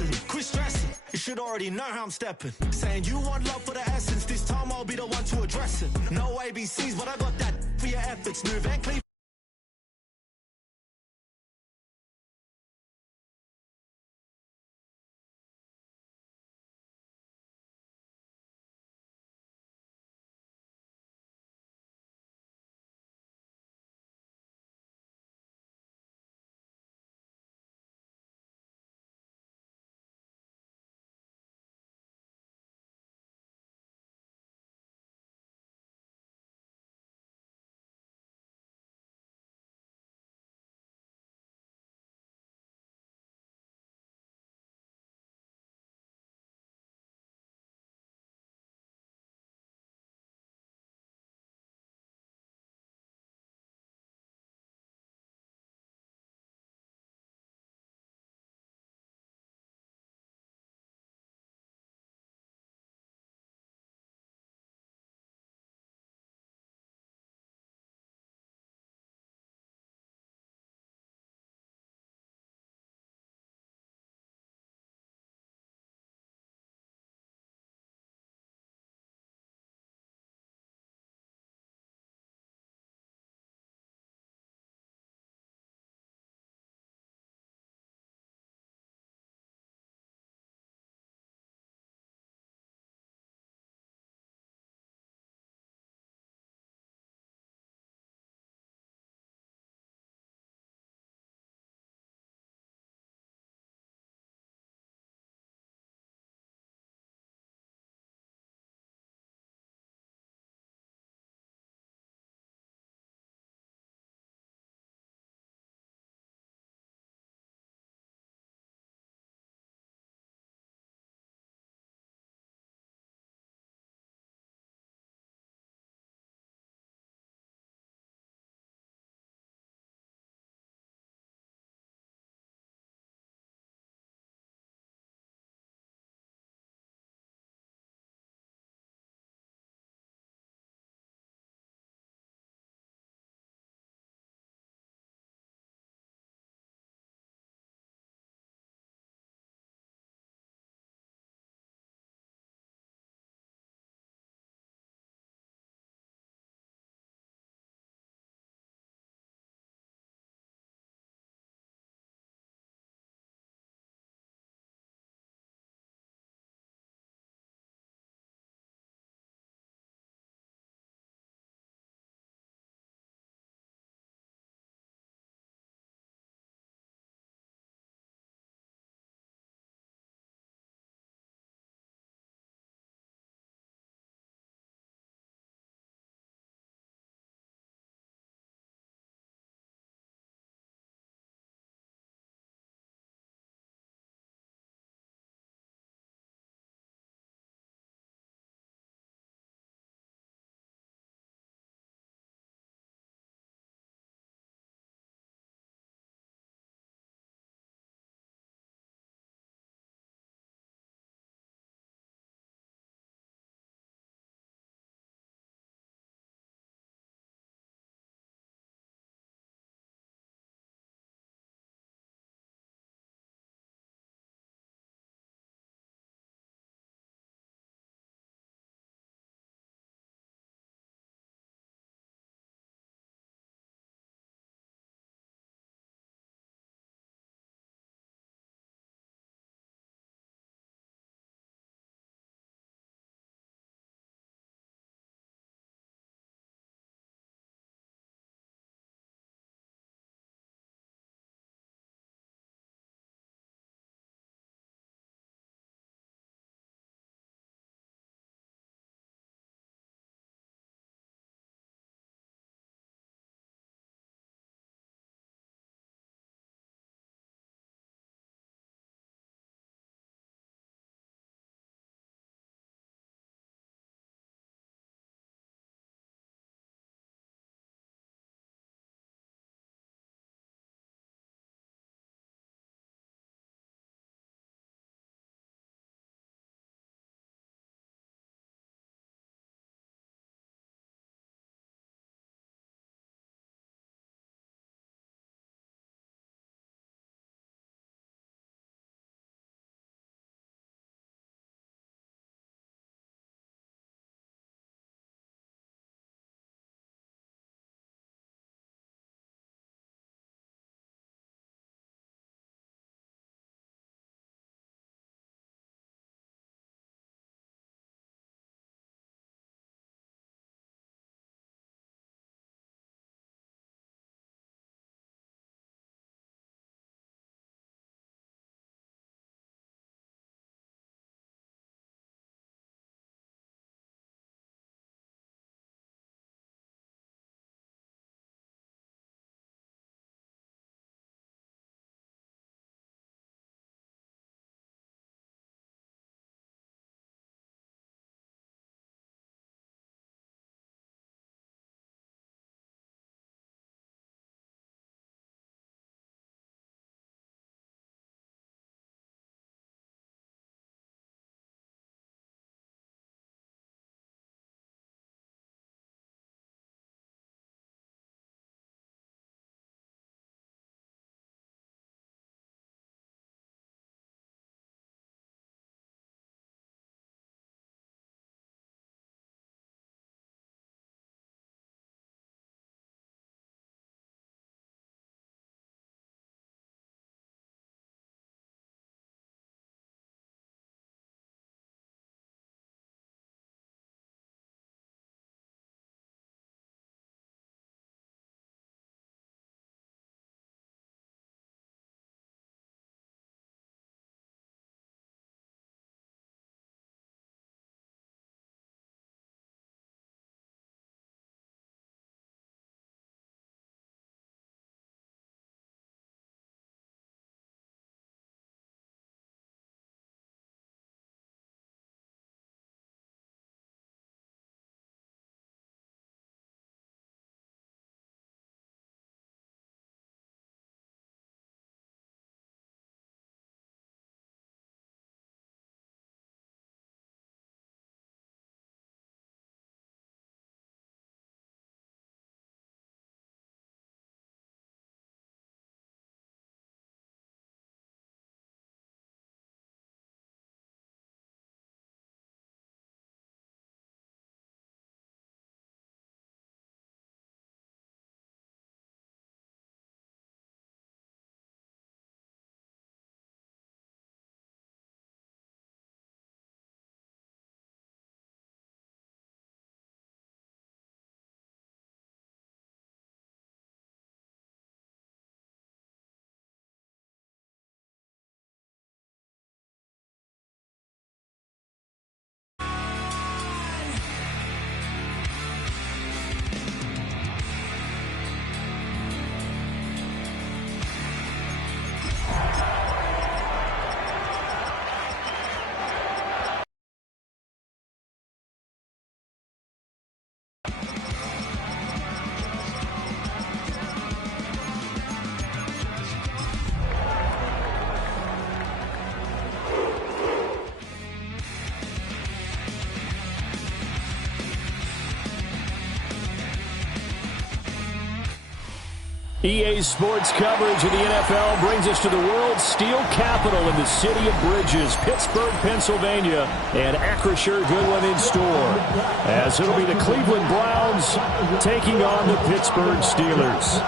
necessity. Quit stressing, you should already know how I'm stepping. Saying you want love for the essence, this time I'll be the one to address it. No ABCs, but I got that for your efforts. New Van Cleef. EA Sports coverage of the NFL brings us to the world's steel capital in the city of Bridges, Pittsburgh, Pennsylvania, and Acrisure Goodwin in store, as it'll be the Cleveland Browns taking on the Pittsburgh Steelers.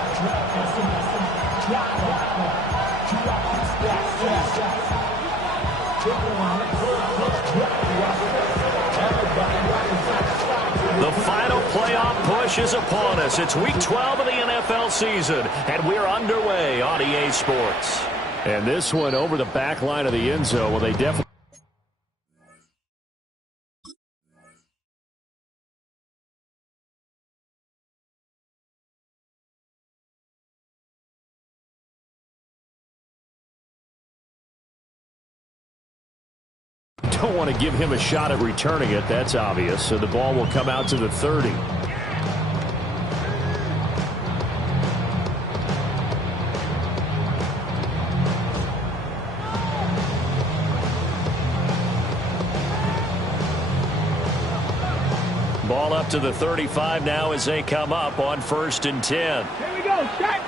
The final playoff push is upon us. It's Week 12 of the NFL season, and we're underway on EA Sports. And this one over the back line of the end zone. Well, they definitely don't want to give him a shot at returning it. That's obvious. So the ball will come out to the 30. Ball up to the 35 now as they come up on 1st and 10. Here we go. Set.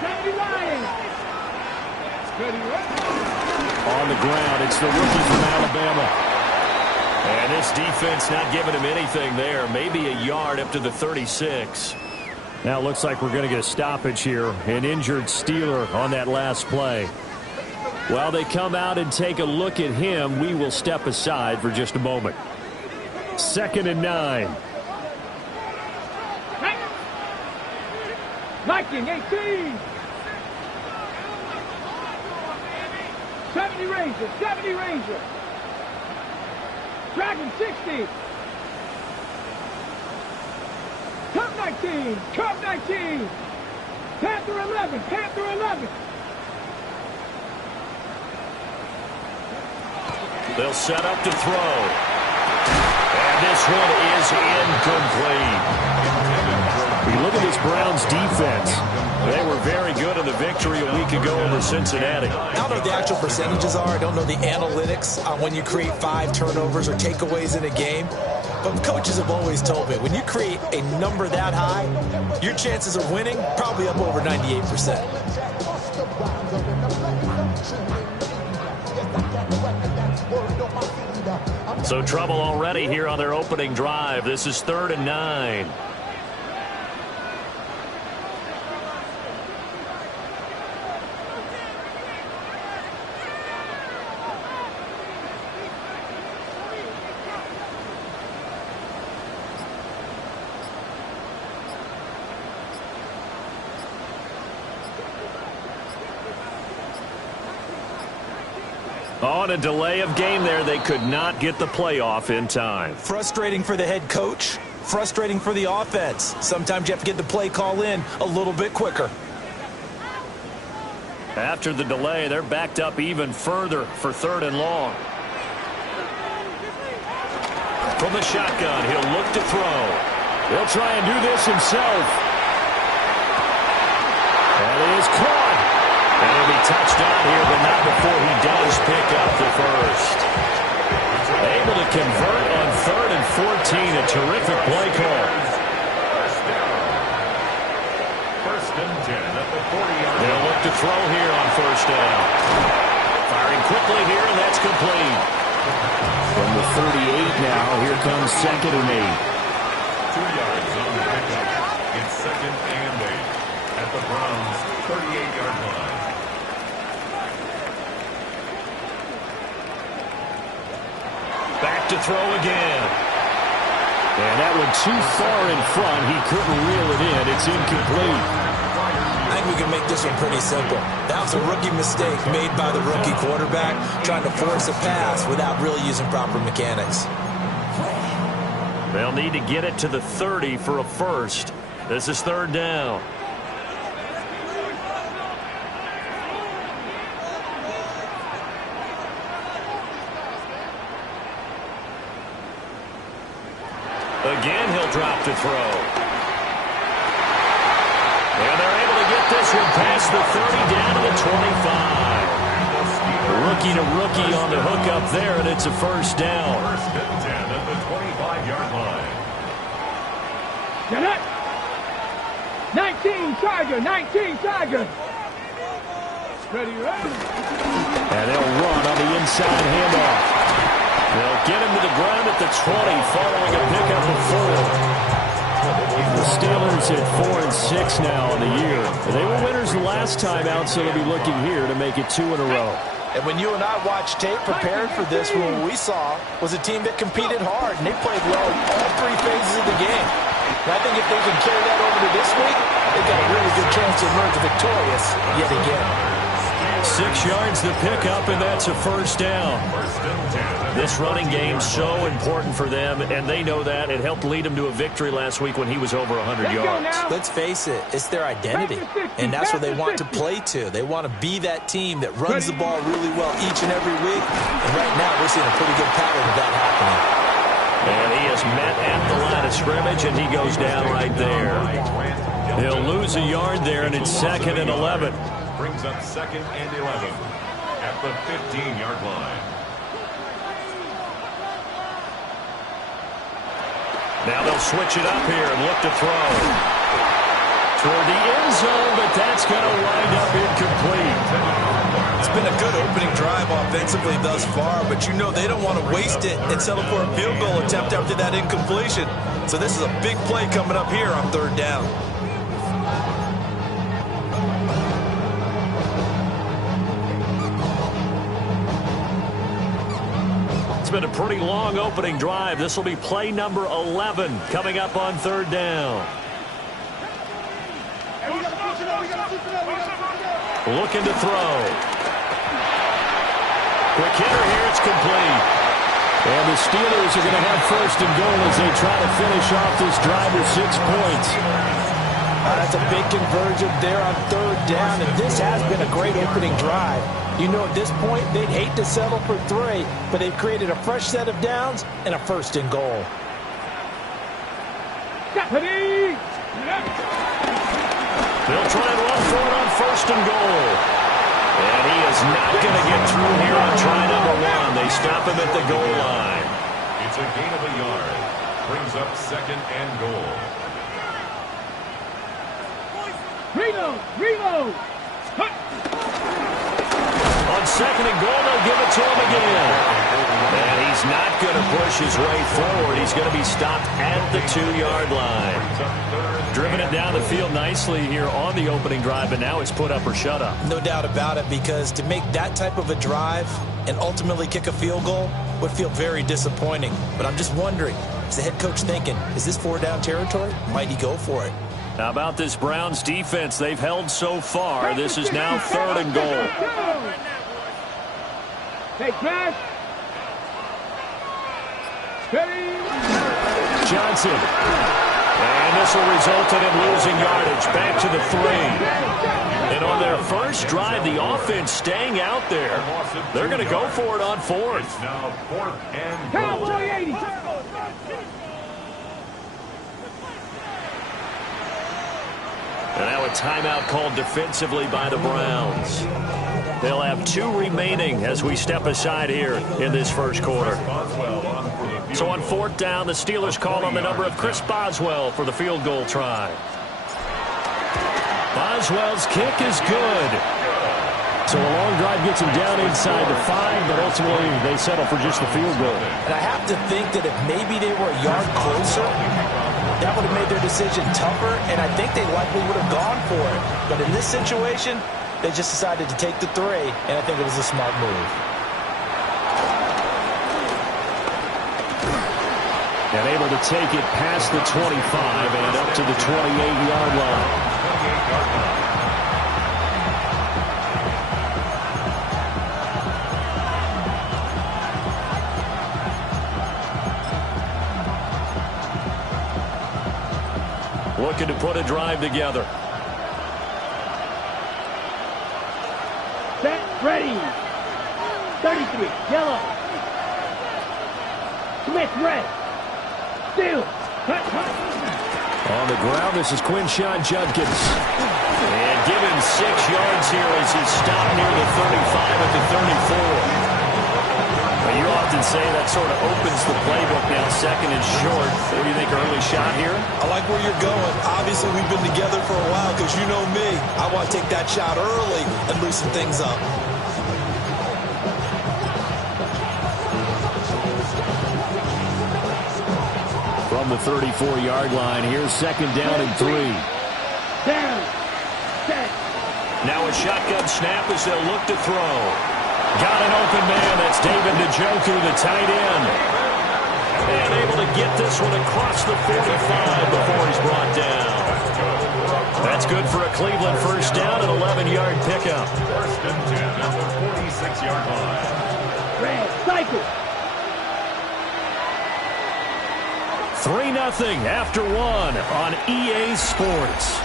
Sandy Ryan. On the ground, it's the rookie from Alabama. And this defense not giving him anything there. Maybe a yard up to the 36. Now it looks like we're going to get a stoppage here. An injured Steeler on that last play. While they come out and take a look at him, we will step aside for just a moment. 2nd and 9. Viking 18. 70 Ranger, 70 Ranger. Dragon 60. Cup 19, Cup 19. Panther 11, Panther 11. They'll set up to throw. And this one is incomplete. We look at this Browns defense. They were very good in the victory a week ago over Cincinnati. I don't know what the actual percentages are. I don't know the analytics on when you create 5 turnovers or takeaways in a game. But coaches have always told me, when you create a number that high, your chances of winning probably up over 98%. So trouble already here on their opening drive. This is 3rd and 9. On a delay of game there, they could not get the playoff in time. Frustrating for the head coach, frustrating for the offense. Sometimes you have to get the play call in a little bit quicker. After the delay, they're backed up even further for 3rd and long. From the shotgun, he'll look to throw. He'll try and do this himself. And it is caught. And he'll be touched on here, but not before he does pick up the first. Able to convert on 3rd and 14. A terrific play call. First and 10 at the 40-yard line. They'll look to throw here on 1st down. Firing quickly here, and that's complete. From the 38 now, here comes 2nd and 8. 2 yards on the pickup. It's 2nd and 8 at the Browns' 38-yard line. Back to throw again. And that one too far in front. He couldn't reel it in. It's incomplete. I think we can make this one pretty simple. That was a rookie mistake made by the rookie quarterback, trying to force a pass without really using proper mechanics. They'll need to get it to the 30 for a first. This is 3rd down. Again, he'll drop to throw. And they're able to get this one past the 30 down to the 25. Rookie to rookie on the hook up there, and it's a first down. First and 10 at the 25-yard line. Get it. 19 Charger, 19 Charger. Ready, ready. And they'll run on the inside handoff. They'll get him to the ground at the 20 following a pickup of 4. The Steelers at 4-6 now on the year. They were winners the last time out, so they'll be looking here to make it 2 in a row. And when you and I watched tape prepared for this, what we saw was a team that competed hard, and they played well in all 3 phases of the game. And I think if they can carry that over to this week, they've got a really good chance to emerge victorious yet again. 6 yards the pickup, and that's a first down. This running game's so important for them, and they know that. It helped lead them to a victory last week when he was over 100 yards. Let's face it, it's their identity, and that's what they want to play to. They want to be that team that runs the ball really well each and every week, and right now we're seeing a pretty good pattern of that happening. And he is met at the line of scrimmage, and he goes down right there. He'll lose a yard there, and it's 2nd and 11. Brings up 2nd and 11 at the 15-yard line. Now they'll switch it up here and look to throw. Toward the end zone, but that's going to wind up incomplete. It's been a good opening drive offensively thus far, but you know they don't want to waste it and settle for a field goal attempt after that incompletion. So this is a big play coming up here on 3rd down. It's been a pretty long opening drive. This will be play number 11 coming up on 3rd down. Looking to throw. Quick hitter here. It's complete. And the Steelers are going to have 1st and goal as they try to finish off this drive with 6 points. That's a big conversion there on 3rd down, and this has been a great opening drive. You know, at this point, they'd hate to settle for 3, but they've created a fresh set of downs and a 1st and goal. They'll try and run for it on 1st and goal. And he is not going to get through here on try number 1. They stop him at the goal line. It's a gain of a yard. Brings up 2nd and goal. Reload. On 2nd and goal, they'll give it to him again. And he's not going to push his way forward. He's going to be stopped at the 2-yard line. Driven it down the field nicely here on the opening drive, but now it's put up or shut up. No doubt about it, because to make that type of a drive and ultimately kick a field goal would feel very disappointing. But I'm just wondering, is the head coach thinking, is this 4-down territory? Might he go for it? How about this Browns defense? They've held so far. This is now 3rd and goal. Hey, Crash. Steady. Johnson. And this will result in him losing yardage. Back to the 3. And on their first drive, the offense staying out there. They're going to go for it on 4th. It's now 4th and goal. Cowboy 80. And now a timeout called defensively by the Browns. They'll have 2 remaining as we step aside here in this first quarter. So on 4th down, the Steelers call on the number of Chris Boswell for the field goal try. Boswell's kick is good. So a long drive gets him down inside the 5, but ultimately they settle for just the field goal. And I have to think that if maybe they were a yard closer, that would have made their decision tougher, and I think they likely would have gone for it. But in this situation, they just decided to take the 3, and I think it was a smart move. And able to take it past the 25 and up to the 28-yard line. Looking to put a drive together. Set, ready. 33, yellow. Smith, red. Steelers. On the ground, this is Quinshon Judkins. And given 6 yards here as he's stopped near the 35 at the 34. Well, you often say that sort of opens the playbook now, 2nd and short. What do you think, early shot here? I like where you're going. Obviously, we've been together for a while because you know me. I want to take that shot early and loosen things up. From the 34-yard line, here's 2nd down and 3. Down. Set. Now a shotgun snap as they'll look to throw. Got an open man. That's David Njoku, the tight end. And able to get this one across the 45 before he's brought down. That's good for a Cleveland first down, an 11-yard pickup. 1st and 10 at the 46-yard line. Red. Cycle. 3-0 after 1 on EA Sports.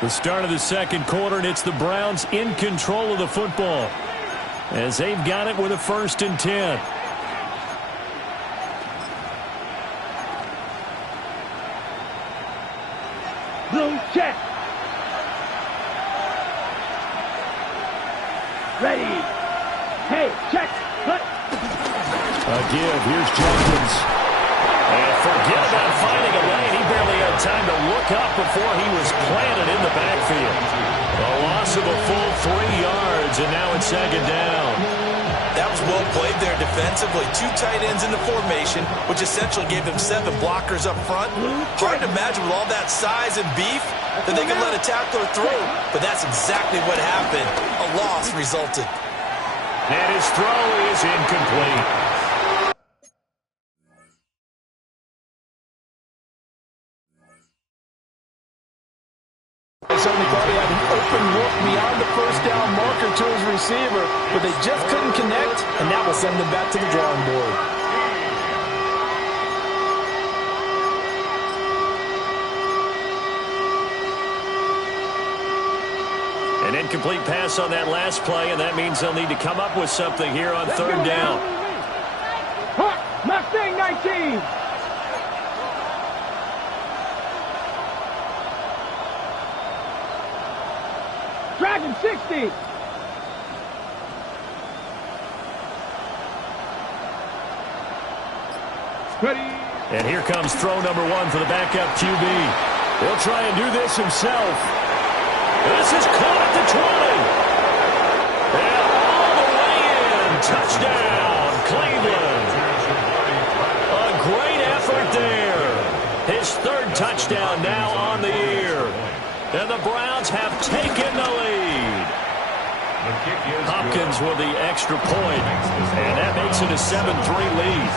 The start of the 2nd quarter, and it's the Browns in control of the football as they've got it with a 1st and 10. Blue check. Ready. Hey, check. Cut. A give. Here's Jenkins. And forget about finding a lane. He barely had time to look up before he was planted in the backfield. A loss of a full 3 yards, and now it's 2nd down. That was well played there defensively. 2 tight ends in the formation, which essentially gave them 7 blockers up front. Hard to imagine with all that size and beef that they could let a tackler through. But that's exactly what happened. A loss resulted. And his throw is incomplete. They certainly thought he had an open look beyond the first down marker to his receiver, but they just couldn't connect, and that will send them back to the drawing board. An incomplete pass on that last play, and that means they'll need to come up with something here on 3rd down. Hot. Mustang 19. Dragon 60. Ready. And here comes throw number 1 for the backup QB. He'll try and do this himself. This is caught at the 20. And all the way in. Touchdown, Cleveland. A great effort there. His 3rd touchdown now on the year. And the Browns have taken the lead. Hopkins with the extra point. And that makes it a 7-3 lead.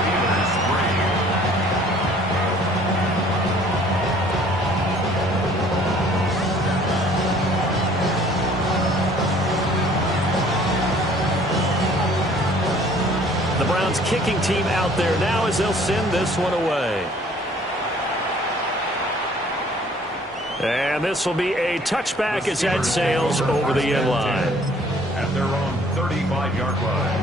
The Browns kicking team out there now as they'll send this one away. And this will be a touchback as that sails over the end line. At their own 35-yard line.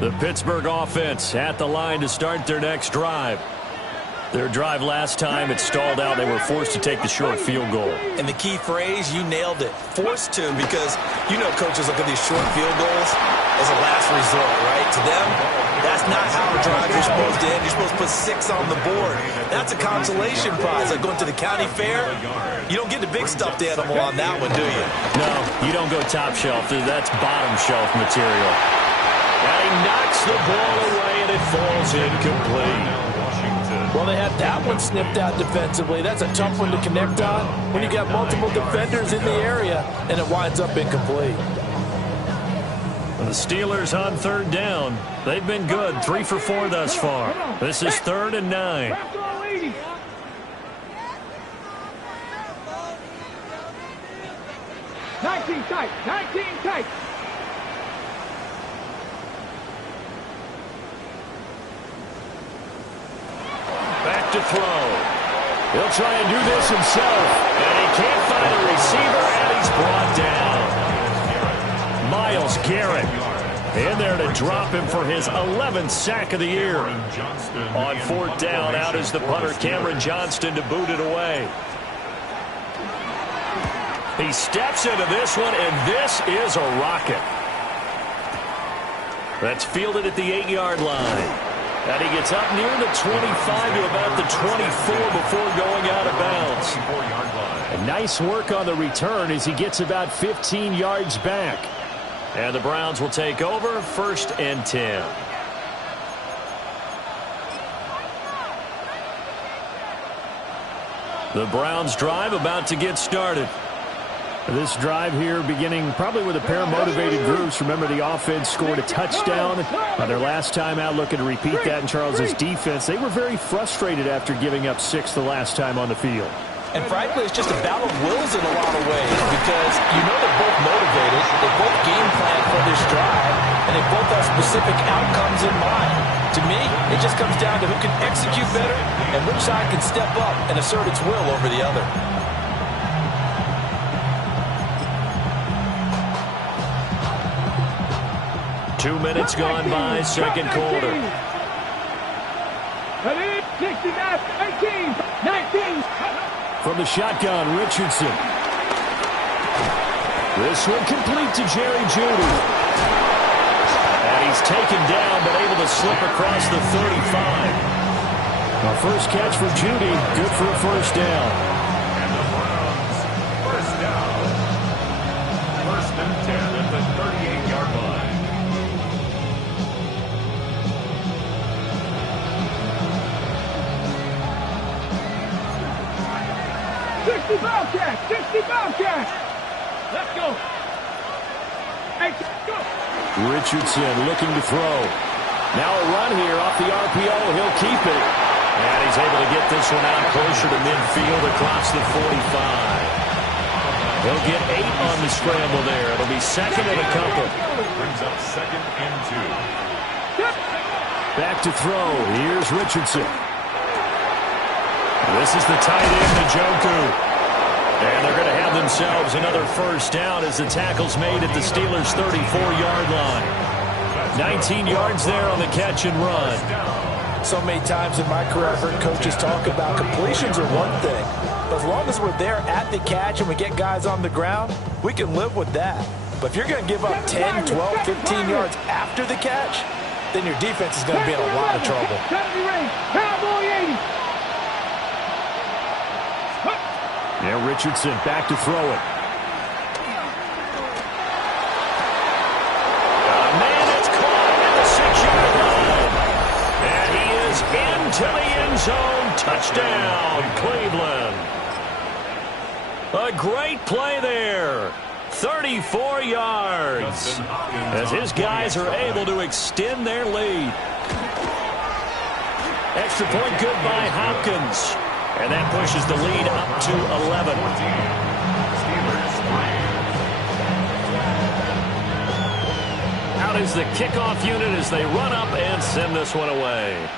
The Pittsburgh offense at the line to start their next drive. Their drive last time, it stalled out. They were forced to take the short field goal. And the key phrase, you nailed it. Forced to, because you know coaches look at these short field goals as a last resort, right? To them, that's not how a drive you're supposed to end. You're supposed to put 6 on the board. That's a consolation prize. Like going to the county fair, you don't get the big stuffed animal on that one, do you? No, you don't go top shelf. That's bottom shelf material. And he knocks the ball away, and it falls incomplete. Well, they had that one snipped out defensively. That's a tough one to connect on when you got multiple defenders in the area, and it winds up incomplete. The Steelers on 3rd down. They've been good, 3 for 4 thus far. This is 3rd and 9. 19 tight. 19 tight. Back to throw. He'll try and do this himself. And he can't find a receiver, and he's brought down. Myles Garrett in there to drop him for his 11th sack of the year. On fourth down, out is the punter, Cameron Johnston, to boot it away. He steps into this one, and this is a rocket. That's fielded at the 8-yard line. And he gets up near the 25 to about the 24 before going out of bounds. And nice work on the return as he gets about 15 yards back. And the Browns will take over, 1st and 10. The Browns drive about to get started. This drive here beginning probably with a pair of motivated groups. Remember, the offense scored a touchdown on their last time out, looking to repeat that in Charles's defense. They were very frustrated after giving up 6 the last time on the field. And frankly, it's just a battle of wills in a lot of ways because you know they're both motivated, they both game plan for this drive, and they both have specific outcomes in mind. To me, it just comes down to who can execute better and which side can step up and assert its will over the other. Two minutes gone by, second quarter. 69, 18, 19. From the shotgun, Richardson. This one complete to Jerry Jeudy. And he's taken down, but able to slip across the 35. Our first catch for Jeudy, good for a first down. And the Browns, first down. 1st and 10 at the 38-yard line. Bobcat, 60 Bobcat. Let's go. Hey, go. Richardson looking to throw. Now a run here off the RPO. He'll keep it. And he's able to get this one out closer to midfield across the 45. He'll get 8 on the scramble there. It'll be 2nd and a couple. Brings up 2nd and 2. Back to throw. Here's Richardson. This is the tight end, Njoku. And they're going to have themselves another first down as the tackle's made at the Steelers' 34-yard line. 19 yards there on the catch and run. So many times in my career, I've heard coaches talk about completions are one thing. But as long as we're there at the catch and we get guys on the ground, we can live with that. But if you're going to give up 10, 12, 15 yards after the catch, then your defense is going to be in a lot of trouble. Cowboy 80. Yeah, Richardson back to throw it. Man, it's caught at the 6-yard line. And he is into the end zone. Touchdown, Cleveland. A great play there. 34 yards. As his guys are able to extend their lead. Extra point good by Hopkins. And that pushes the lead up to 11. Out is the kickoff unit as they run up and send this one away.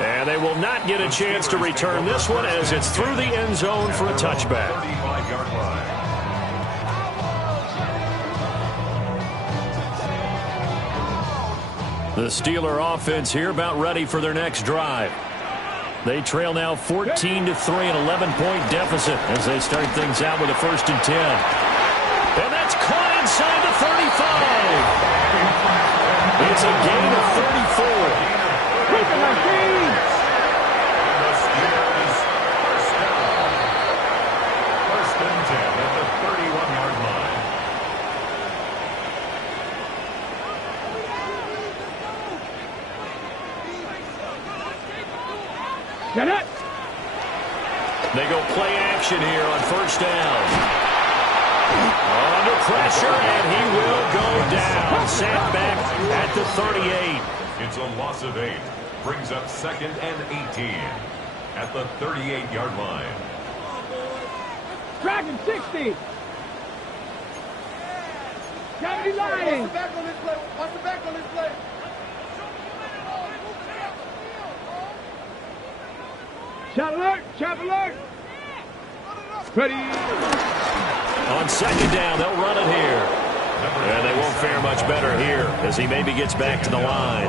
And they will not get a chance to return this one as it's through the end zone for a touchback. 35-yard line. The Steeler offense here about ready for their next drive. They trail now 14-3, an 11-point deficit as they start things out with a 1st and 10. And that's caught inside the 35. It's a gain of 34. The Steelers, first down. 1st and 10 at the 31-yard line. They go play action here on 1st down. Under pressure, and he will go down. Sacked back at the 38. It's a loss of 8. Brings up 2nd and 18 at the 38-yard line. Dragon 60. Gravity lying. Watch the back on this play. Watch the back on this play. Shot alert! Shot alert! Ready! On second down, they'll run it here. And they won't fare much better here as he maybe gets back to the line.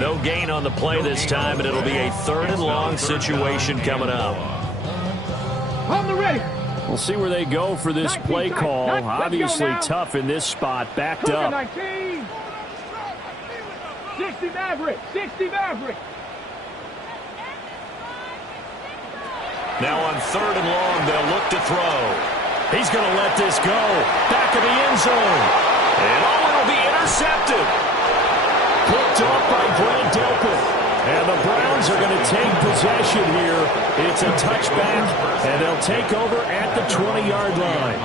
No gain on the play this time, and it'll be a 3rd and long situation coming up. On the ready. We'll see where they go for this play call. Obviously tough in this spot, backed up. 19. 60 Maverick. 60 Maverick. Now on 3rd and long, they'll look to throw. He's going to let this go. Back of the end zone. And it'll be intercepted. Picked off by Grant Delpit. And the Browns are going to take possession here. It's a touchback, and they'll take over at the 20-yard line.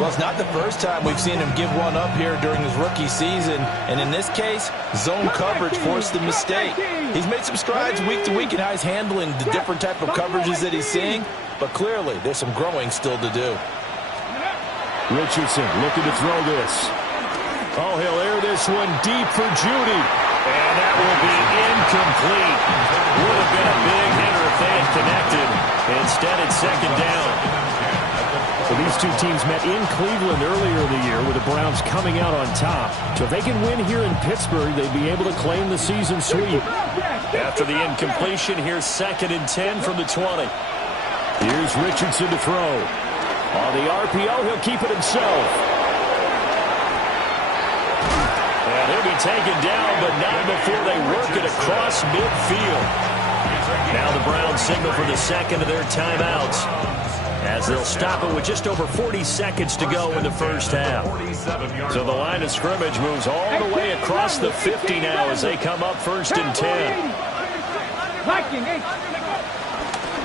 Well, it's not the first time we've seen him give one up here during his rookie season. And in this case, zone coverage forced the mistake. He's made some strides week to week in how he's handling the different type of coverages that he's seeing. But clearly, there's some growing still to do. Richardson looking to throw this. Oh, he'll air this one deep for Judy. And that will be incomplete. Would have been a big hitter if they had connected. Instead, it's second down. So these two teams met in Cleveland earlier in the year with the Browns coming out on top. So if they can win here in Pittsburgh, they'd be able to claim the season sweep. After the incompletion, here's 2nd and 10 from the 20. Here's Richardson to throw. On the RPO, he'll keep it himself. And he'll be taken down, but not before they work it across midfield. Now the Browns signal for the second of their timeouts, as they'll stop it with just over 40 seconds to go in the first half. So the line of scrimmage moves all the way across the 50 now as they come up 1st and 10.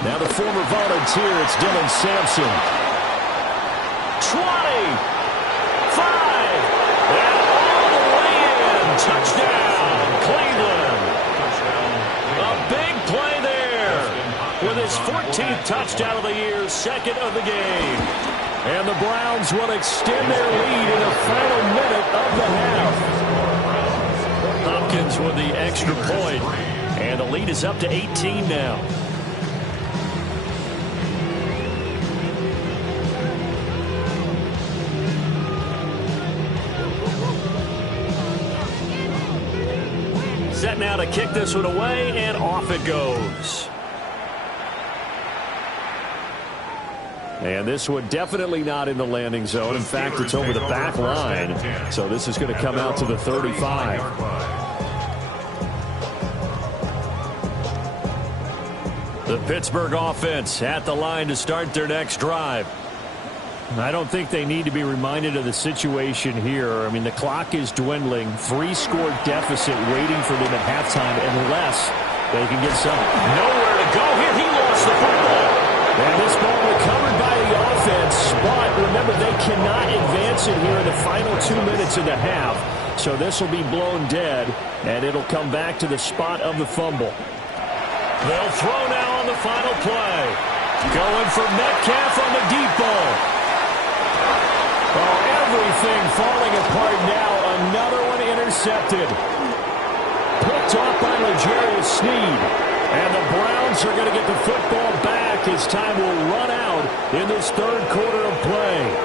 Now the former volunteer, it's Dylan Sampson. 20, 5, and all the way in. Touchdown, Cleveland. A big play there with his 14th touchdown of the year, 2nd of the game. And the Browns will extend their lead in the final minute of the half. Hopkins with the extra point, and the lead is up to 18 now. Set now to kick this one away, and off it goes. And this one definitely not in the landing zone. In fact, it's over the back line. So this is going to come out to the 35. The Pittsburgh offense at the line to start their next drive. I don't think they need to be reminded of the situation here. I mean, the clock is dwindling. 3-score deficit waiting for them at halftime unless they can get some. Nowhere to go here. He lost the football. And this ball recovered by the offense. But remember, they cannot advance it here in the final 2 minutes of the half. So this will be blown dead, and it'll come back to the spot of the fumble. They'll throw now on the final play. Going for Metcalf on the deep ball. Oh, everything falling apart now. Another one intercepted. Picked off by L'Jarius Sneed. And the Browns are going to get the football back as time will run out in this 3rd quarter of play.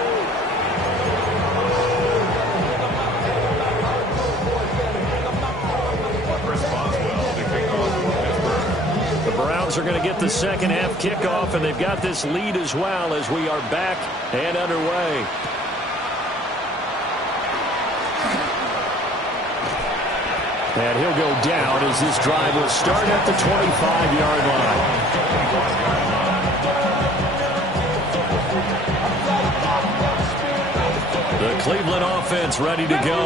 The Browns are going to get the second half kickoff, and they've got this lead as well as we are back and underway. And he'll go down as this drive will start at the 25-yard line. The Cleveland offense ready to go.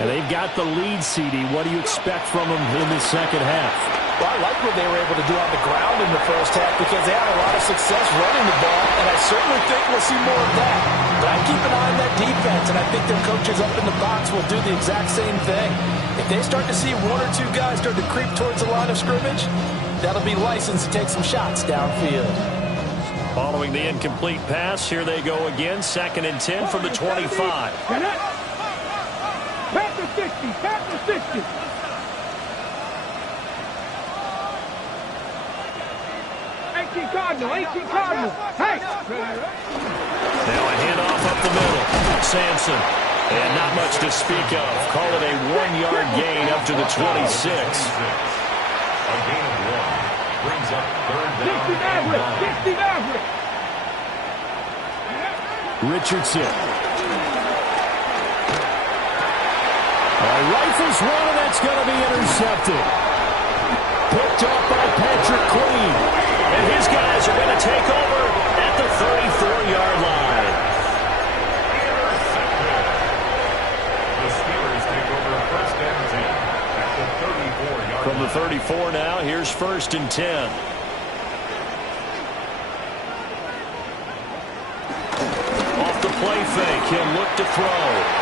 And they've got the lead, CD. What do you expect from them in the second half? Well, I like what they were able to do on the ground in the first half because they had a lot of success running the ball, and I certainly think we'll see more of that. But I keep an eye on that defense, and I think their coaches up in the box will do the exact same thing. If they start to see 1 or 2 guys start to creep towards the line of scrimmage, that'll be license to take some shots downfield. Following the incomplete pass, here they go again. 2nd and 10 from the 25. Back to 60. Back to 60. 18 Cardinal, 18 Cardinal. Hey! Now a handoff up the middle. Sampson. And not much to speak of. Call it a 1-yard gain up to the 26. A gain of 1 brings up third down. 60 Maverick, 60 Maverick. Richardson. Rifles one, and that's going to be intercepted. Picked off by Patrick Queen. And his guys are going to take over at the 34-yard line. Intercepted. The Steelers take over first and 10 at the 34-yard line. From the 34 now, here's first and 10. Off the play fake, he'll look to throw.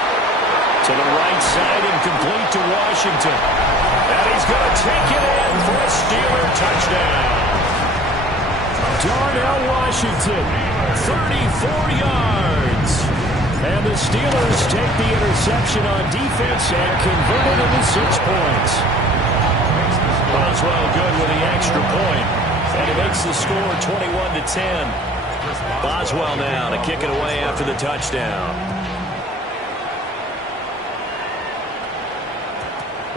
To the right side, incomplete to Washington. And he's going to take it in for a Steeler touchdown. Darnell Washington, 34 yards. And the Steelers take the interception on defense and convert it into 6 points. Boswell good with the extra point. And he makes the score 21-10. Boswell now to kick it away after the touchdown.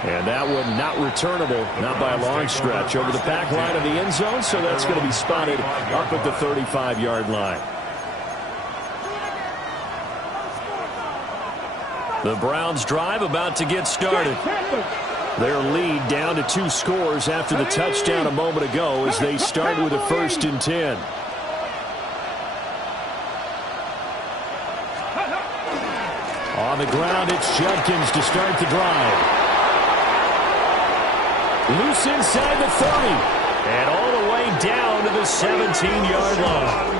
And that one not returnable, not by a long stretch, over the back line of the end zone, so that's going to be spotted up at the 35-yard line. The Browns drive about to get started. Their lead down to 2 scores after the touchdown a moment ago as they start with a first and 10. On the ground, it's Judkins to start the drive. Loose inside the 30. And all the way down to the 17-yard line.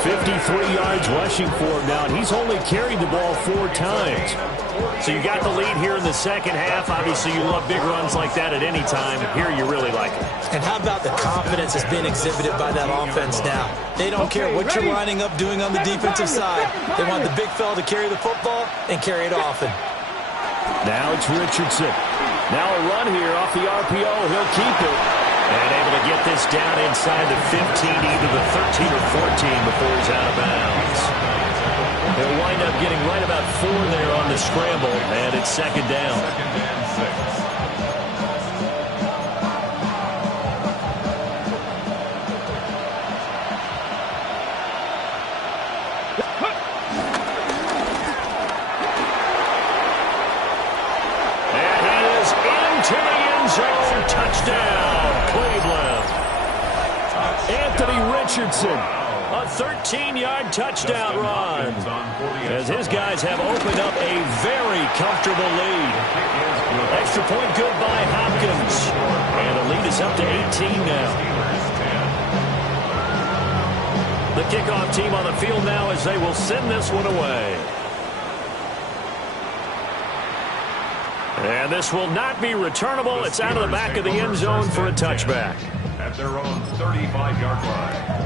53 yards rushing for him now, and he's only carried the ball 4 times. So you got the lead here in the second half. Obviously, you love big runs like that at any time. Here, you really like it. And how about the confidence that's been exhibited by that offense now? They don't care what you're lining up doing on the defensive side. They want the big fella to carry the football and carry it often. Now it's Richardson. Now a run here off the RPO. He'll keep it. And able to get this down inside the 15, either the 13 or 14 before he's out of bounds. He'll wind up getting right about 4 there on the scramble, and it's second down. Second and 6. Touchdown, Cleveland. Anthony Richardson. A 13-yard touchdown run. As his guys have opened up a very comfortable lead. Extra point good by Hopkins. And the lead is up to 18 now. The kickoff team on the field now as they will send this one away. And this will not be returnable. It's out of the back of the end zone for a touchback. At their own 35-yard line.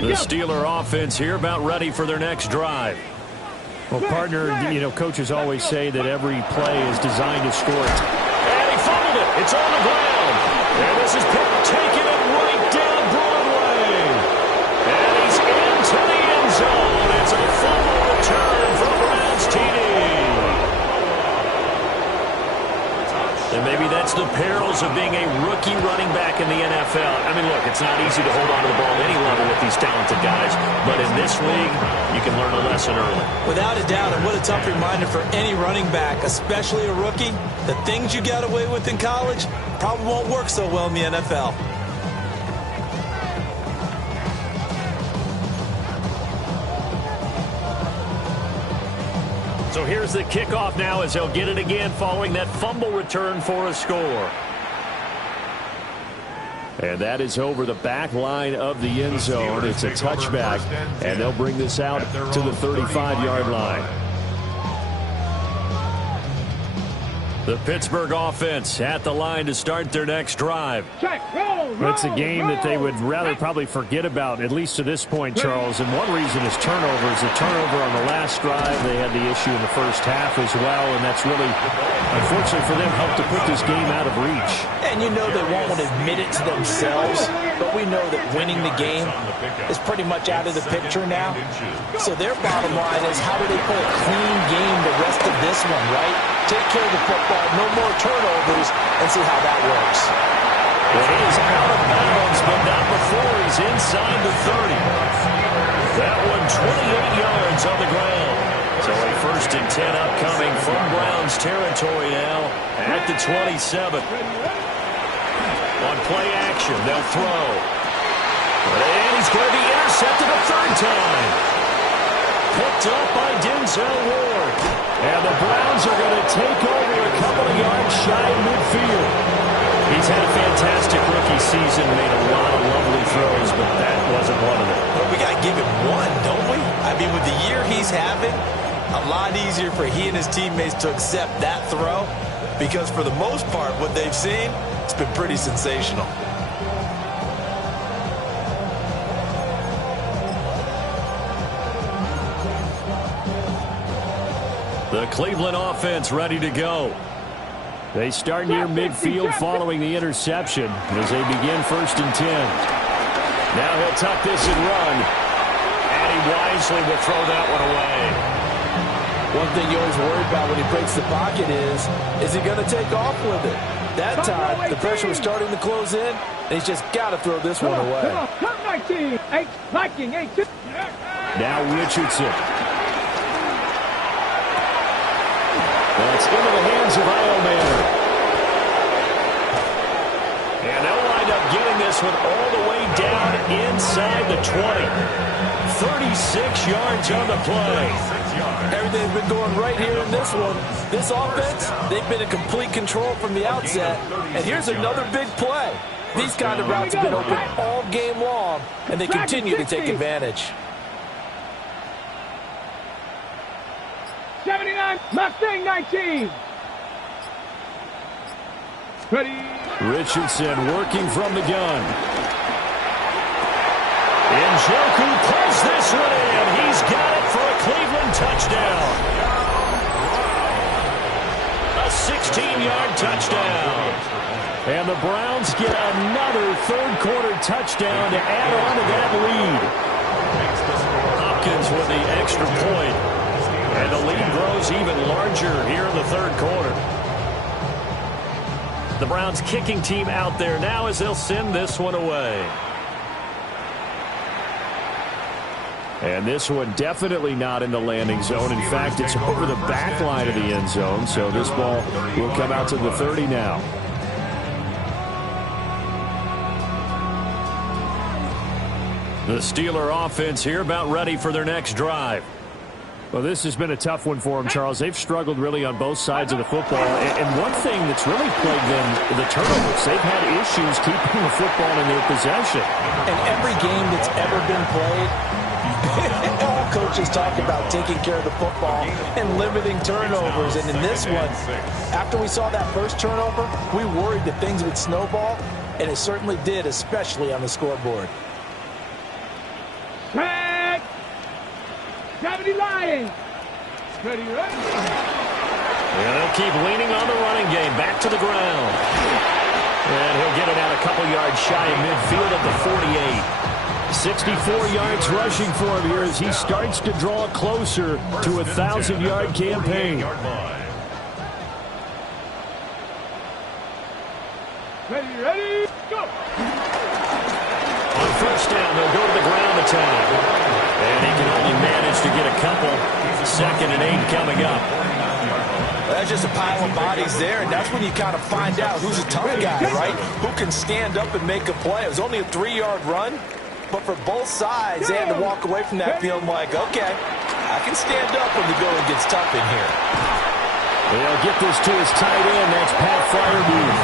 The Steeler offense here about ready for their next drive. Well, partner, you know, coaches always say that every play is designed to score. And he fumbled it. It's on the ground. And this is Pitt taking it right down Broadway. And he's into the end zone. It's a fumble return from Browns TD. And maybe that's the perils of being a rookie running back in the NFL. I mean, look, it's not easy to hold on to the ball at any level with these talented guys. But in this league, you can learn a lesson early. Without a doubt, and what a tough reminder for any running back, especially a rookie. The things you got away with in college probably won't work so well in the NFL. So here's the kickoff now as they'll get it again following that fumble return for a score. And that is over the back line of the end zone. It's a touchback, and they'll bring this out to the 35-yard line. The Pittsburgh offense at the line to start their next drive. Check. Roll, roll, It's a game that they would rather probably forget about, at least to this point, Charles. And one reason is turnovers. A turnover on the last drive. They had the issue in the first half as well, and that's really, unfortunately for them, helped to put this game out of reach. And you know they won't want to admit it to themselves, but we know that winning the game is pretty much out of the picture now. So their bottom line is, how do they play a clean game the rest of this one, right? Take care of the football, no more turnovers, and see how that works. It is out of bounds, but not before he's inside the 30. That one 28 yards on the ground. So a 1st and 10 upcoming from Browns territory now at the 27. On play action, they'll throw. And he's going to be intercepted a 3rd time. Picked up by Denzel Ward. And the Browns are going to take over a couple of yards shy of midfield. He's had a fantastic rookie season, made a lot of lovely throws, but that wasn't one of them. Well, we got to give him one, don't we? I mean, with the year he's having, a lot easier for he and his teammates to accept that throw, because for the most part, what they've seen, it's been pretty sensational. The Cleveland offense ready to go. They start near midfield following the interception as they begin 1st and 10. Now he'll tuck this and run. And he wisely will throw that one away. One thing you always worry about when he breaks the pocket is he going to take off with it? That time, the pressure was starting to close in, and he's just got to throw this one away. Come 19. 8, Viking, 8. Now Richardson. That's into the hands of Iomanner. And they'll wind up getting this one all the way down inside the 20. 36 yards on the play. Everything's been going right here in this one. This offense, they've been in complete control from the outset. And here's another big play. These kind of routes have been open all game long, and they continue to take advantage. 79, Mustang 19. Ready. Richardson working from the gun. Njoku pulls this one in. He's got it for a Cleveland touchdown. A 16-yard touchdown. And the Browns get another 3rd quarter touchdown to add on to that lead. Hopkins with the extra point. And the lead grows even larger here in the 3rd quarter. The Browns kicking team out there now as they'll send this one away. And this one definitely not in the landing zone. In fact, it's over the back line of the end zone. So this ball will come out to the 30 now. The Steeler offense here about ready for their next drive. Well, this has been a tough one for them, Charles. They've struggled really on both sides of the football. And one thing that's really plagued them, the turnovers. They've had issues keeping the football in their possession. And every game that's ever been played, all coaches talk about taking care of the football and limiting turnovers. And in this one, after we saw that first turnover, we worried that things would snowball, and it certainly did, especially on the scoreboard. Set. 70 Lions. Ready, ready. And they'll keep leaning on the running game. Back to the ground. And he'll get it out a couple yards shy of midfield at the 48. 64 yards rushing for him here as he starts to draw closer to a 1,000-yard campaign. Ready, ready, go. On 1st down, they'll go to the ground attack. And he can only manage to get a couple. 2nd and 8 coming up. That's just a pile of bodies there, and that's when you kind of find out who's a tough guy, right? Who can stand up and make a play. It was only a 3-yard run, but for both sides, they had to walk away from that feeling like, okay, I can stand up when the going gets tough in here. They'll get this to his tight end. That's Pat Freiermuth.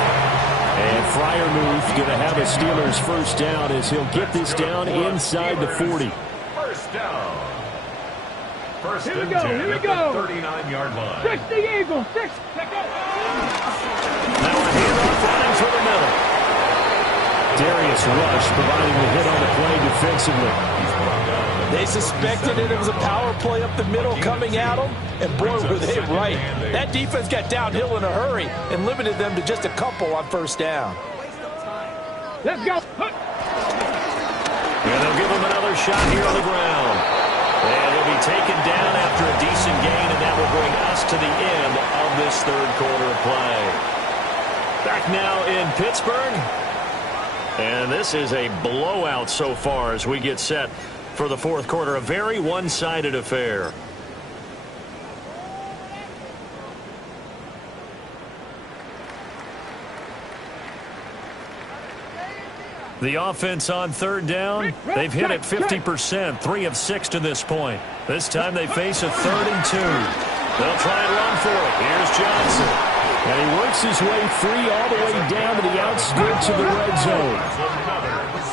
And Freiermuth going to have a Steelers 1st down as he'll get this down inside the 40. 1st down. 1st Here we and go, 10 here we at go. the 39-yard line. 60 Eagles, 6. Check out. Now a handoff running for the middle. Darius Rush providing the hit on the play defensively. They suspected it was a power play up the middle coming at them, and boy, were they right. That defense got downhill in a hurry and limited them to just a couple on first down. Let's go. And they'll give him another shot here on the ground. And he'll be taken down after a decent gain, and that will bring us to the end of this third quarter of play. Back now in Pittsburgh. And this is a blowout so far as we get set for the fourth quarter. A very one-sided affair. The offense on third down, they've hit it 50%, 3 of 6 to this point. This time they face a 3rd and 2. They'll try and run for it. Here's Johnson. And he works his way free all the way down to the outskirts of the red zone.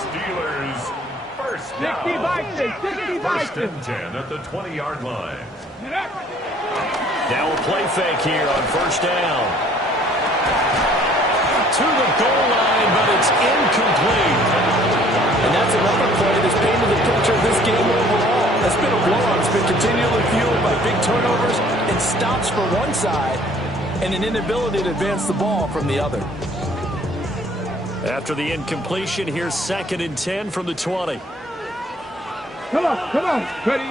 Steelers first down. 60 First and 10 at the 20-yard line. Now a play fake here on first down. To the goal line, but it's incomplete. And that's another play that's painted the picture of this game overall. It's been a blowout. It's been continually fueled by big turnovers and stops for one side and an inability to advance the ball from the other. After the incompletion, here's 2nd and 10 from the 20. Come on. Ready.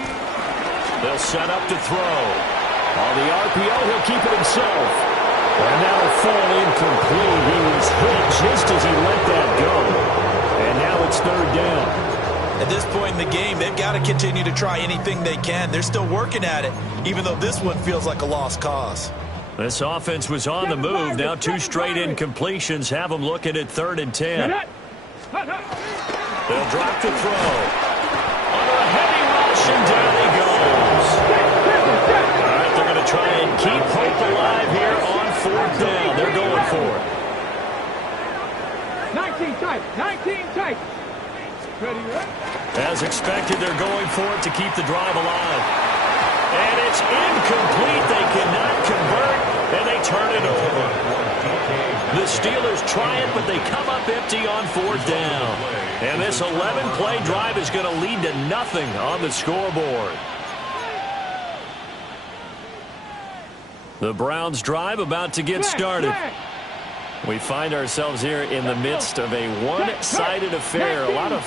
They'll set up to throw. On the RPO, he'll keep it himself. And that'll fall incomplete. He was hit just as he let that go. And now it's 3rd down. At this point in the game, they've got to continue to try anything they can. They're still working at it, even though this one feels like a lost cause. This offense was on the move. Now 2 straight incompletions have them looking at 3rd and 10. They'll drop to throw. Under a heavy rush, and down he goes. All right, they're going to try and keep hope alive here on 4th down. They're going for it. 19 tight. Ready. As expected, they're going for it to keep the drive alive. And it's incomplete. They cannot convert, and they turn it over. The Steelers try it, but they come up empty on 4th down. And this 11-play drive is going to lead to nothing on the scoreboard. The Browns drive about to get started. We find ourselves here in the midst of a one-sided affair. A lot of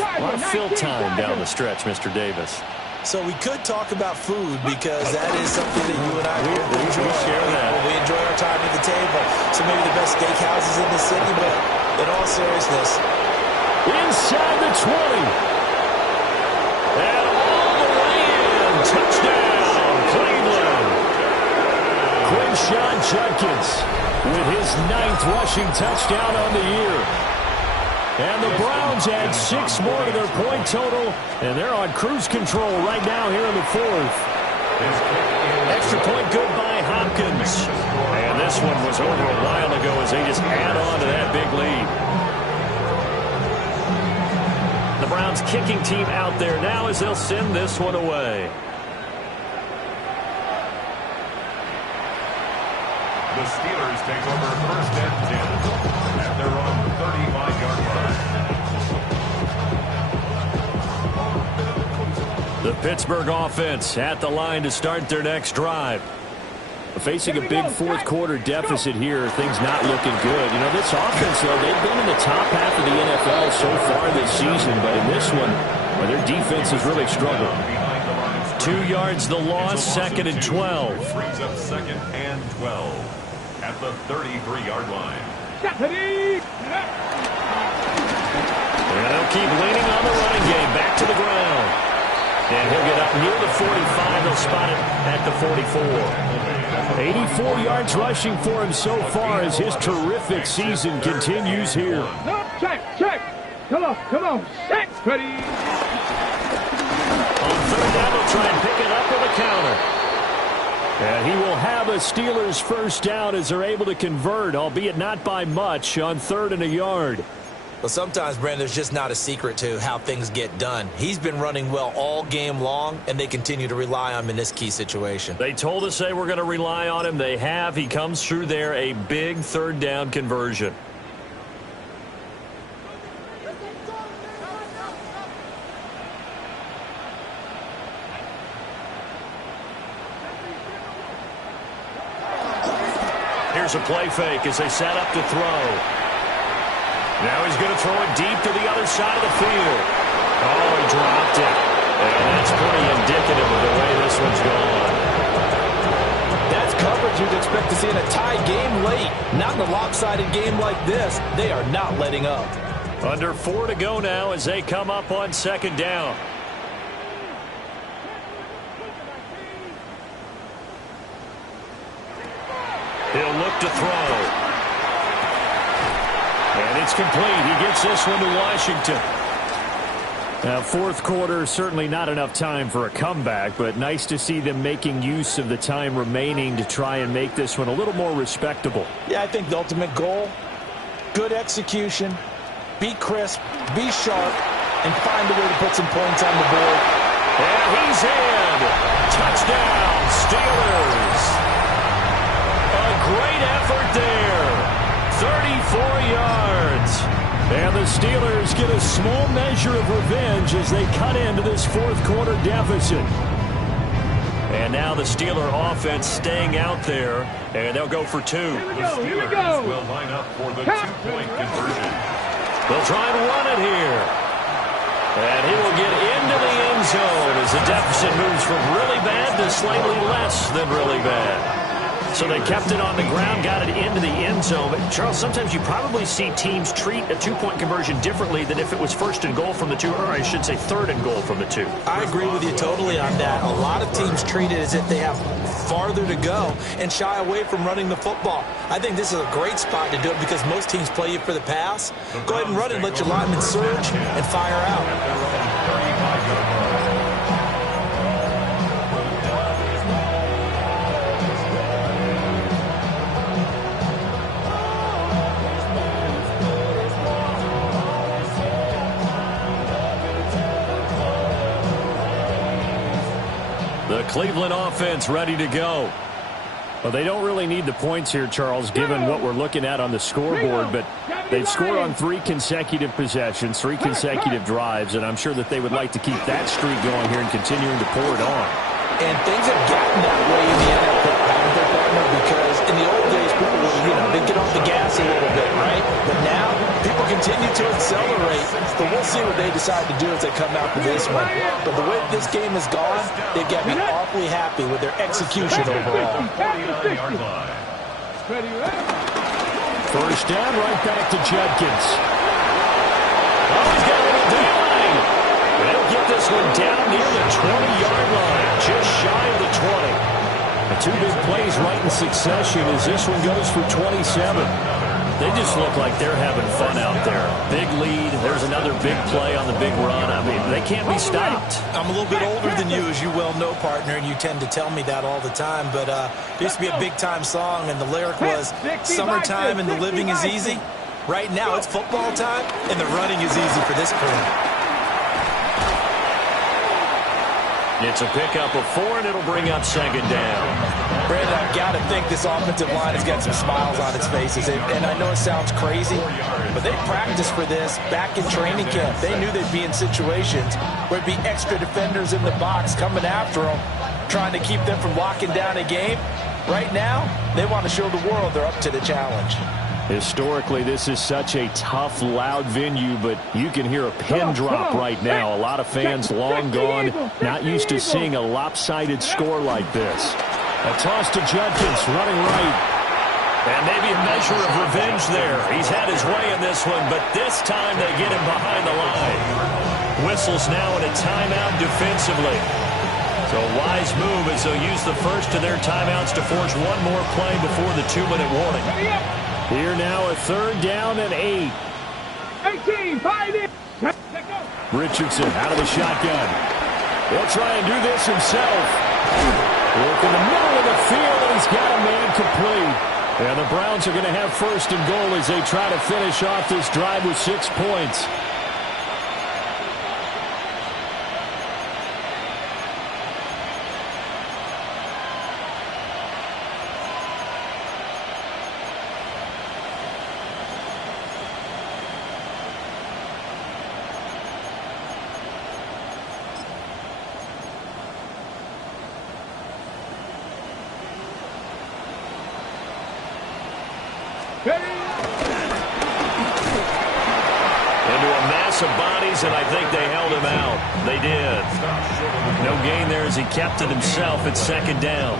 fill time down the stretch, Mr. Davis. So we could talk about food because that is something that you and I enjoy. We share that. We enjoy our time at the table. So maybe the best steakhouses in the city, but in all seriousness. Inside the 20. And all the way in. Touchdown, Cleveland. Quinshon Judkins with his 9th rushing touchdown on the year. And the Browns add 6 more to their point total, and they're on cruise control right now here in the 4th. Extra point good by Hopkins. And this one was over a while ago as they just add on to that big lead. The Browns kicking team out there now as they'll send this one away. The Steelers take over first and 10 at their own 35-yard line. The Pittsburgh offense at the line to start their next drive. Facing a big 4th quarter deficit here, things not looking good. You know, this offense, though, they've been in the top half of the NFL so far this season, but in this one, their defense has really struggled. 2 yards the loss, 2nd and 12. Brings up 2nd and 12 at the 33-yard line. And they'll keep leaning on the running game. Back to the ground. And he'll get up near the 45. They'll spot it at the 44. 84 yards rushing for him so far as his terrific season continues here. Check. Come on. Check. Ready. On 3rd down, they'll try and pick it up with a counter. And he will have a Steelers first down as they're able to convert, albeit not by much, on 3rd and a yard. Well, sometimes, Brandon, there's just not a secret to how things get done. He's been running well all game long, and they continue to rely on him in this key situation. They told us they were going to rely on him. They have. He comes through there, a big third down conversion. Here's a play fake as they set up to throw. Now he's going to throw it deep to the other side of the field. Oh, he dropped it. And that's pretty indicative of the way this one's gone. That's coverage you'd expect to see in a tie game late. Not in a lopsided game like this. They are not letting up. Under 4 to go now as they come up on second down. He'll look to throw. And it's complete. He gets this one to Washington. Now, fourth quarter, certainly not enough time for a comeback, but nice to see them making use of the time remaining to try and make this one a little more respectable. Yeah, I think the ultimate goal, good execution, be crisp, be sharp, and find a way to put some points on the board. And he's in. Touchdown, Steelers. A great effort there. 34 yards. And the Steelers get a small measure of revenge as they cut into this fourth quarter deficit. And now the Steeler offense staying out there, and they'll go for 2. The Steelers will line up for the two-point conversion. They'll try and run it here. And he will get into the end zone as the deficit moves from really bad to slightly less than really bad. So they kept it on the ground, got it into the end zone. But, Charles, sometimes you probably see teams treat a two-point conversion differently than if it was first and goal from the 2, or I should say third and goal from the 2. I agree with you totally on that. A lot of teams treat it as if they have farther to go and shy away from running the football. I think this is a great spot to do it because most teams play you for the pass. Go ahead and run it, let your linemen surge, and fire out. The Cleveland offense ready to go. Well, they don't really need the points here, Charles, given what we're looking at on the scoreboard, but they've scored on 3 consecutive possessions, 3 consecutive drives, and I'm sure that they would like to keep that streak going here and continuing to pour it on. And things have gotten that way in the NFL, haven't they, partner? Because in the old days, people would, they'd get off the gas a little bit, right? But now, people continue to accelerate. But we'll see what they decide to do as they come out for this one. But the way this game has gone, they've got me awfully happy with their execution overall. First down, right back to Judkins. Oh, he's got a little daylight. They'll get this one down near the 20-yard line, just shy of the 20. 2 big plays right in succession as this one goes for 27. They just look like they're having fun out there. Big lead. There's another big play on the big run. I mean, they can't be stopped. I'm a little bit older than you, as you well know, partner, and you tend to tell me that all the time. But there used to be a big-time song, and the lyric was, "Summertime and the living is easy." Right now, it's football time, and the running is easy for this crew. It's a pickup of 4, and it'll bring up second down. Brandon, I've got to think this offensive line has got some smiles on its faces. And I know it sounds crazy, but they practiced for this back in training camp. They knew they'd be in situations where it'd be extra defenders in the box coming after them, trying to keep them from locking down a game. Right now, they want to show the world they're up to the challenge. Historically, this is such a tough, loud venue, but you can hear a pin drop right now. A lot of fans long gone, not used to seeing a lopsided score like this. A toss to Judkins, running right. And maybe a measure of revenge there. He's had his way in this one, but this time they get him behind the line. Whistles now in a timeout defensively. So a wise move as they'll use the first of their timeouts to force one more play before the 2-minute warning. Here now a 3rd down and 8. 18, 5 in. Richardson out of the shotgun. He'll try and do this himself. Look in the middle of the field, and he's got a man complete. And the Browns are going to have first and goal as they try to finish off this drive with 6 points. Into a mass of bodies, and I think they held him out. They did. No gain there as he kept it himself at second down.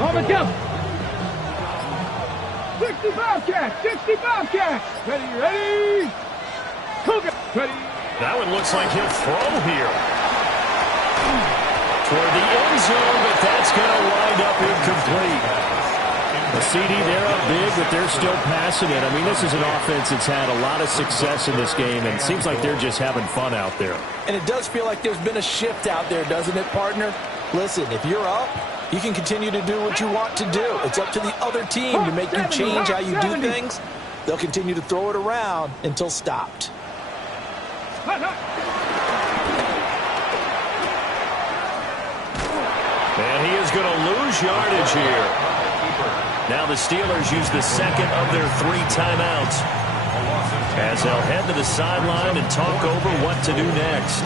On the jump. 65 catch. 65 catch. Ready. Cougar. Ready. That one looks like he'll throw here. Toward the end zone, but that's going to wind up incomplete. The CD, they're up big, but they're still passing it. I mean, this is an offense that's had a lot of success in this game, and it seems like they're just having fun out there. And it does feel like there's been a shift out there, doesn't it, partner? Listen, if you're up, you can continue to do what you want to do. It's up to the other team to make you change how you do things. They'll continue to throw it around until stopped. And he is going to lose yardage here. Now the Steelers use the second of their 3 timeouts as they'll head to the sideline and talk over what to do next.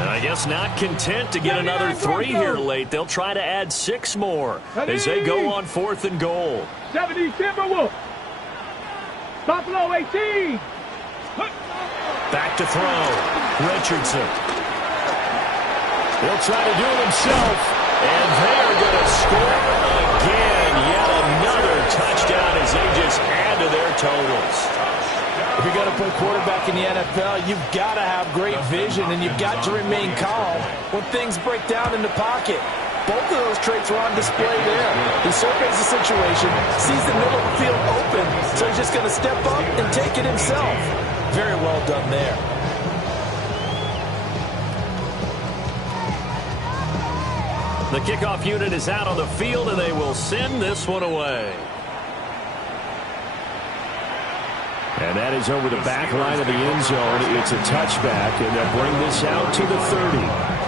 And I guess not content to get another 3 here late. They'll try to add 6 more as they go on 4th and goal. 70 Timberwolf. Buffalo 18. Back to throw. Richardson. He'll try to do it himself. And they're going to score again. Yet another touchdown as they just add to their totals. If you're going to play quarterback in the NFL, you've got to have great vision, and you've got to remain calm when things break down in the pocket. Both of those traits are on display there. He surveys the situation, sees the middle of the field open, so he's just going to step up and take it himself. Very well done there. The kickoff unit is out on the field, and they will send this one away. And that is over the back line of the end zone. It's a touchback, and they'll bring this out to the 30.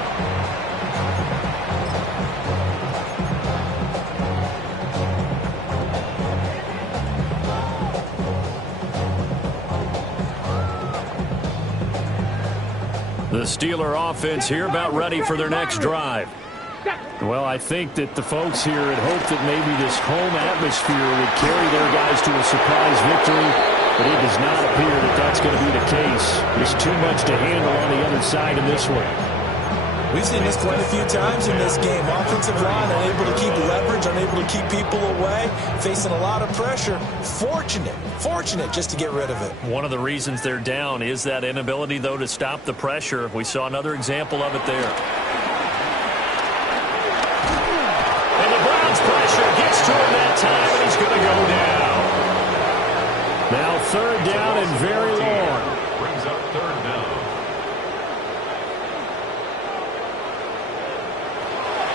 The Steeler offense here about ready for their next drive. Well, I think that the folks here had hoped that maybe this home atmosphere would carry their guys to a surprise victory, but it does not appear that that's going to be the case. There's too much to handle on the other side in this one. We've seen this quite a few times in this game. Offensive line unable to keep leverage, unable to keep people away, facing a lot of pressure. Fortunate just to get rid of it. One of the reasons they're down is that inability, though, to stop the pressure. We saw another example of it there. And the Browns' pressure gets to him that time, and he's going to go down. Now 3rd down and very long. Brings up 3rd down.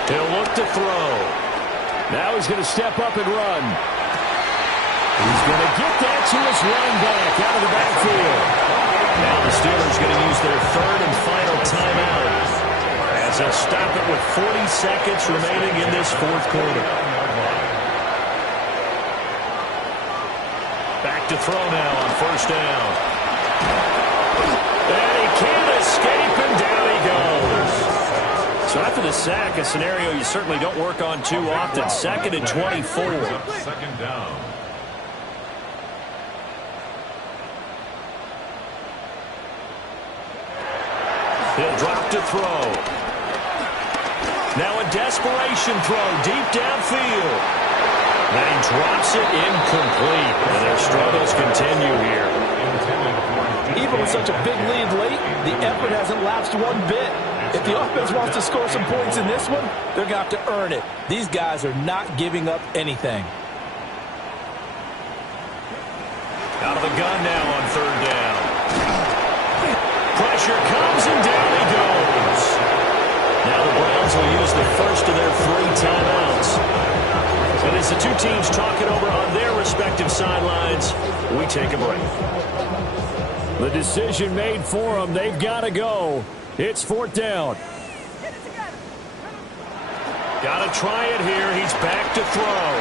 He'll look to throw. Now he's going to step up and run. He's going to get that to his running back out of the backfield. Now the Steelers going to use their 3rd and final timeout as they'll stop it with 40 seconds remaining in this 4th quarter. Back to throw now on 1st down. And he can't escape, and down he goes. So after the sack, a scenario you certainly don't work on too often. 2nd and 24. 2nd down. He'll drop to throw. Now a desperation throw deep downfield. And he drops it incomplete. And their struggles continue here. Even with such a big lead late, the effort hasn't lapsed one bit. If the offense wants to score some points in this one, they're going to have to earn it. These guys are not giving up anything. Out of the gun now on third down. Pressure comes and down he goes. Now the Browns will use the first of their 3 timeouts. And as the two teams talk it over on their respective sidelines, we take a break. The decision made for them. They've got to go. It's 4th down. Got to try it here. He's back to throw.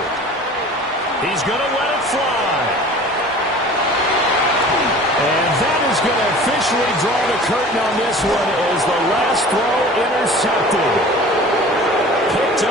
He's going to let it fly. And that is going to officially draw the curtain on this one as the last throw intercepted.